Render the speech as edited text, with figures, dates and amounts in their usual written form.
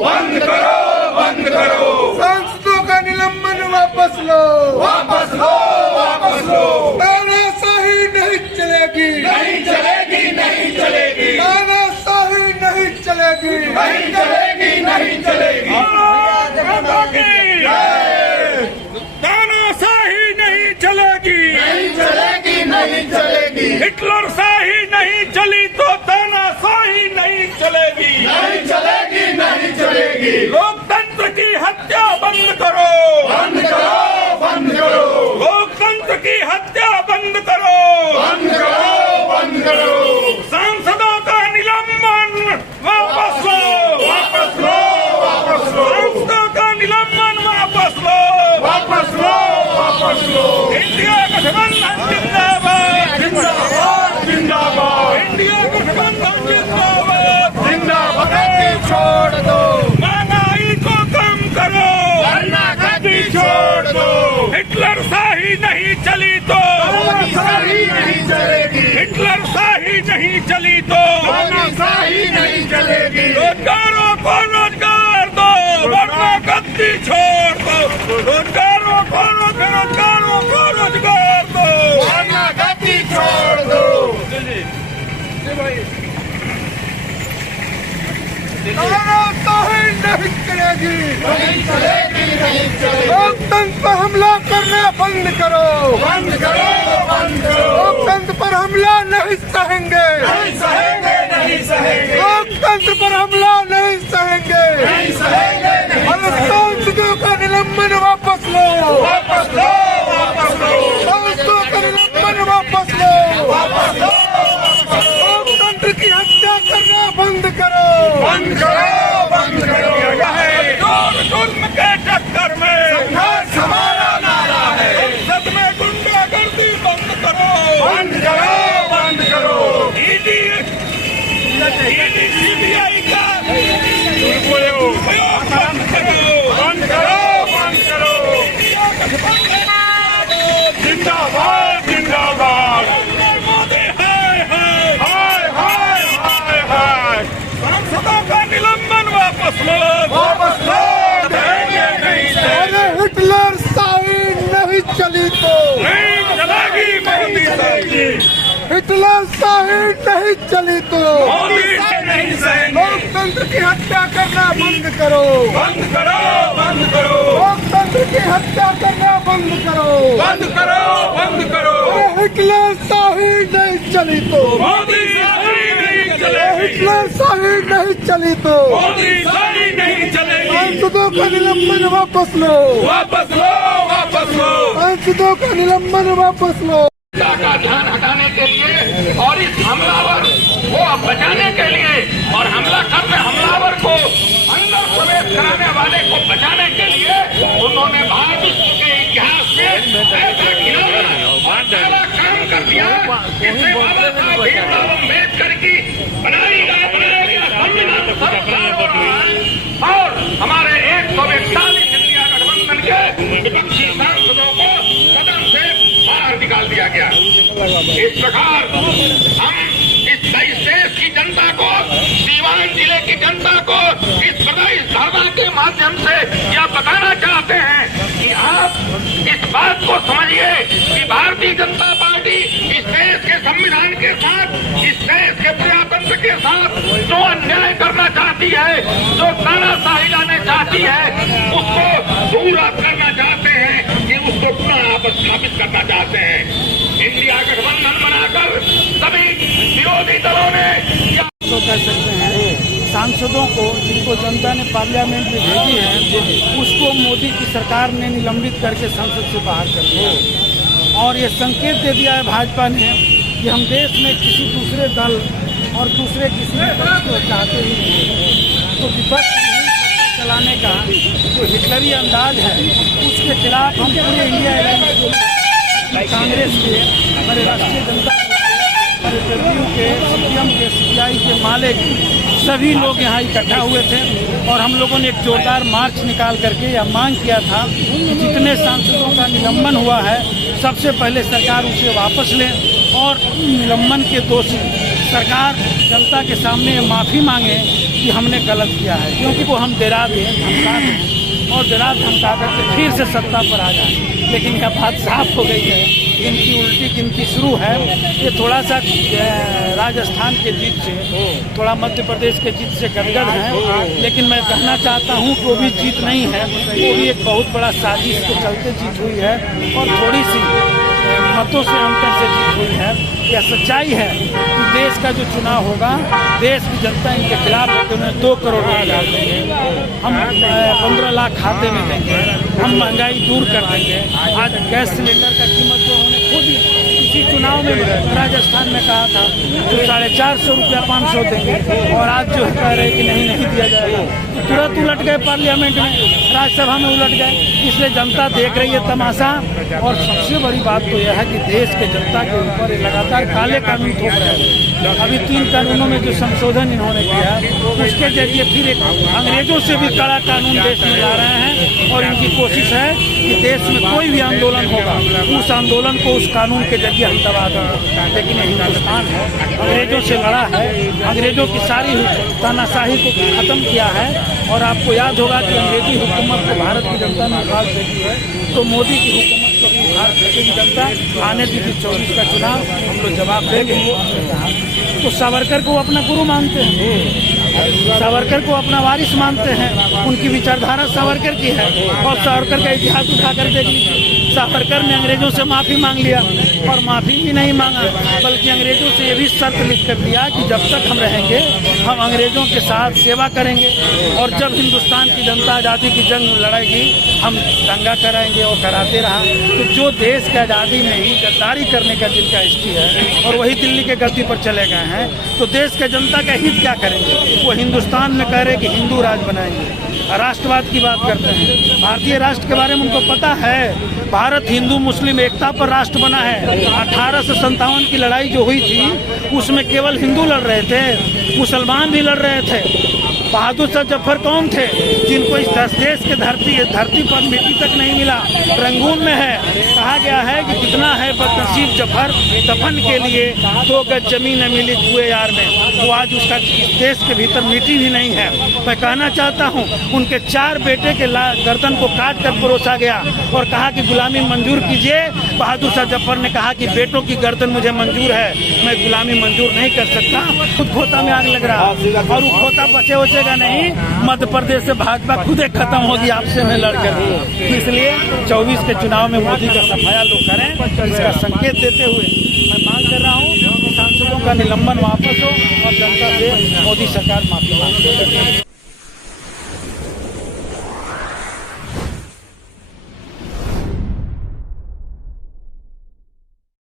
बंद करो, बंद करो। सांसदों का निलंबन वापस लो, वापस लो, वापस लो। तानाशाही नहीं चलेगी, नहीं चलेगी, नहीं चलेगी, तानाशाही नहीं चलेगी, नहीं चलेगी, नहीं चलेगी। तानाशाही नहीं चलेगी, नहीं चलेगी, नहीं चलेगी, हिटलर शाही नहीं चली तो तानाशाही नहीं चलेगी, नहीं चलेगी, नहीं चलेगी। लोकतंत्र की हत्या बंद करो, बंद करो, बंद करो, लोकतंत्र की हत्या बंद करो, बंद करो, बंद करो। सांसदों का निलंबन वापस लो, वापस लो, वापस लो, सांसदों का निलंबन वापस लो, वापस लो, वापस लो। इंडिया गठबंधन जिंदाबाद, जिंदाबाद, जिंदाबाद, इंडिया गठबंधन जिंदाबाद, जिंदाबाद। छोड़ दो, महंगाई को कम करो, वरना गद्दी छोड़ दो। हिटलर शाही नहीं चली तो, तानाशाही नहीं चलेगी, हिटलर शाही नहीं चली तो, तानाशाही नहीं चलेगी। रोजगारों को रोजगार दो, वरना गद्दी छोड़ दो, रोजगारों को रोजगार दो, वरना गद्दी छोड़ दो। तानाशाही नहीं चलेगी, नहीं चलेगी, नहीं चलेगी। लोकतंत्र पर हमला करना बंद करो, बंद करो, बंद करो। लोकतंत्र पर हमला नहीं सहेंगे, नहीं सहेंगे, नहीं सहेंगे, लोकतंत्र पर हमला नहीं सहेंगे। नहीं सहेंगे, नहीं और सहेंगे। सांसदों का निलंबन वापस लो, वापस लो, वापस लो, सांसदों का निलंबन वापस लो, वापस लो, वापस लो। लोकतंत्र की हत्या करना बंद करो, बंद करो, बंद करो। जुर्म के चक्कर में संघर्ष हमारा नारा है। संसद में गुंडागर्दी बंद करो, बंद करो, बंद करो। ईडी सीबीआई का उपयोग बंद करो, बंद करो, बंद करो। जिंदाबाद, जिंदाबाद। मोदी हाय हाय, हाय, हाय, हाय, हाय। सांसदों का निलंबन वापस लो, वापस लो, देंगे नहीं देंगे। अरे हिटलर शाही नहीं चली तो, नहीं चलेगी मोदी शाही, हिटलर शाही नहीं चली तो, मोदी से नहीं सहेंगे, लोकतंत्र की हत्या करना बंद करो, बंद करो, बंद करो, लोकतंत्र की हत्या करना बंद करो। बंद करो, बंद करो। अरे हिटलर शाही नहीं चली तो, मोदी शाही नहीं चलेगी, हिटलर शाही नहीं चली तो, मोदी शाही नहीं चलेगी, सांसदों का निलंबन वापस लो, वापस लो, वापस लो। सांसदों का निलंबन वापस लो। का ध्यान हटाने के लिए और इस हमलावर को बचाने के लिए और हमला करने हमलावर को अंदर प्रवेश कराने वाले को बचाने के लिए उन्होंने भारत के इतिहास में ऐसा खिलौना और बड़ा काम कर दिया जिससे बाबा साहब भीमराव अम्बेडकर की बनाया गया संविधान सर्वसाधारण हो रहा है और हमारे 141 इंडिया गठबंधन के विपक्षी सांसदों को सदन से बाहर निकाल दिया गया। इस प्रकार हम इस देश की जनता को, सीवान जिले की जनता को इस धरना के माध्यम से यह बताना चाहते हैं कि आप इस बात को समझिए कि भारतीय जनता पार्टी इस देश के संविधान के साथ, इस देश के प्रजातंत्र के साथ जो अन्याय करना चाहती है, जो तानाशाही लाने चाहती है, उसको दूर करना चाहते हैं कि उसको पुनः आप स्थापित करना चाहते हैं। इंडिया गठबंधन बनाकर सभी विरोधी दलों ने तो कर सकते हैं। सांसदों को जिनको जनता ने पार्लियामेंट में भेजी है उसको मोदी की सरकार ने निलंबित करके संसद से बाहर कर दिया और ये संकेत दे दिया है भाजपा ने कि हम देश में किसी दूसरे दल और दूसरे किसी विपक्ष को चाहते ही नहीं। तो विपक्ष चलाने का जो हिटलरी अंदाज है उसके खिलाफ हम पूरे इंडिया कांग्रेस के, हमारे राष्ट्रीय जनता हमारे जदयू के, सीपीएम के, सीपीआई के, माले के सभी लोग यहाँ इकट्ठा हुए थे और हम लोगों ने एक जोरदार मार्च निकाल करके यह मांग किया था कि जितने सांसदों का निलंबन हुआ है सबसे पहले सरकार उसे वापस ले और निलंबन के दोषी सरकार जनता के सामने माफ़ी मांगे कि हमने गलत किया है, क्योंकि वो हम डरा दें, धमका दें और डरा धमका करके फिर से सत्ता पर आ जाए। लेकिन यह बात साफ हो गई है, इनकी उल्टी गिनती शुरू है। ये थोड़ा सा राजस्थान के जीत से, थोड़ा मध्य प्रदेश के जीत से गदगद है, लेकिन मैं कहना चाहता हूँ कि वो भी जीत नहीं है, वो भी एक बहुत बड़ा साजिश के चलते जीत हुई है और थोड़ी सी मतों से अंतर से जीत हुई है। यह सच्चाई है कि देश का जो चुनाव होगा, देश की जनता इनके खिलाफ है कि उन्हें 2 करोड़ रुपये डाल देंगे, हम 15 लाख खाते में देंगे, हम महंगाई दूर कर देंगे। आज गैस सिलेंडर का कीमत जो उन्होंने खुद ही इसी चुनाव में राजस्थान में कहा था जो 450 रुपया 500 देंगे, और आज जो कह रहे कि नहीं दिया जाएगा, तुरंत उलट गए पार्लियामेंट में, राज्यसभा में उलट गए। इसलिए जनता देख रही है तमाशा। और सबसे बड़ी बात तो यह है कि देश के जनता के ऊपर लगातार काले कानून थोप रहे हैं। अभी 3 कानूनों में जो संशोधन इन्होंने किया, उसके जरिए फिर एक अंग्रेजों से भी कड़ा कानून देश में ला रहे हैं। और इनकी कोशिश है कि देश में कोई भी आंदोलन होगा, उस आंदोलन को उस कानून के जरिए हम दबा देंगे। लेकिन ये हिंदुस्तान है, अंग्रेजों से लड़ा है, अंग्रेजों की सारी तानाशाही को खत्म किया है। और आपको याद होगा कि अंग्रेजी हुकूमत को भारत की जनता ने उखाड़ फेंकी है, तो मोदी की हुकूमत को भी उखाड़ फेंकेगी जनता। आने दीजिए 24 का चुनाव, हम लोग जवाब देंगे। तो सावरकर को अपना गुरु मानते हैं, सावरकर को अपना वारिस मानते हैं, उनकी विचारधारा सावरकर की है। और सावरकर का इतिहास उठाकर देख लीजिए, सावरकर ने अंग्रेजों से माफ़ी मांग लिया, और माफ़ी भी नहीं मांगा, बल्कि अंग्रेजों से ये भी शर्त लिख कर दिया कि जब तक हम रहेंगे हम अंग्रेजों के साथ सेवा करेंगे, और जब हिंदुस्तान की जनता आज़ादी की जंग लड़ेगी हम दंगा कराएंगे। और कराते रहा। तो जो देश की आज़ादी में ही गद्दारी करने का जिनका हिस्ट्री है, और वही दिल्ली के गद्दी पर चले गए हैं, तो देश के जनता का हित क्या करेंगे? वो हिंदुस्तान में कह रहे कि हिंदू राज बनाएंगे, राष्ट्रवाद की बात करते हैं। भारतीय राष्ट्र के बारे में उनको पता है, भारत हिंदू मुस्लिम एकता पर राष्ट्र बना है। 1857 की लड़ाई जो हुई थी, उसमें केवल हिंदू लड़ रहे थे, मुसलमान भी लड़ रहे थे। बहादुर शाह जफर कौन थे? जिनको इस देश के धरती पर मिट्टी तक नहीं मिला, रंगून में है। कहा गया है कि कितना है बदनसीब जफर, दफन के लिए 2 गज जमीन मिली कुएं यार में। वो आज उसका इस देश के भीतर मिट्टी भी नहीं है। मैं कहना चाहता हूँ, उनके 4 बेटे के गर्दन को काट कर परोसा गया और कहा कि गुलामी मंजूर कीजिए। बहादुर शाह जफर ने कहा कि बेटों की गर्दन मुझे मंजूर है, मैं गुलामी मंजूर नहीं कर सकता। खुद खोता में आग लग रहा, और वो खोता बचे नहीं, मध्य प्रदेश से भाजपा खुद एक खत्म होगी आपसे में लड़कर। इसलिए 24 के चुनाव में मोदी का सफाया लोग करें, इसका संकेत देते हुए मैं मांग कर रहा हूँ कि सांसदों का निलंबन वापस हो और जनता से मोदी सरकार माफी मांगे।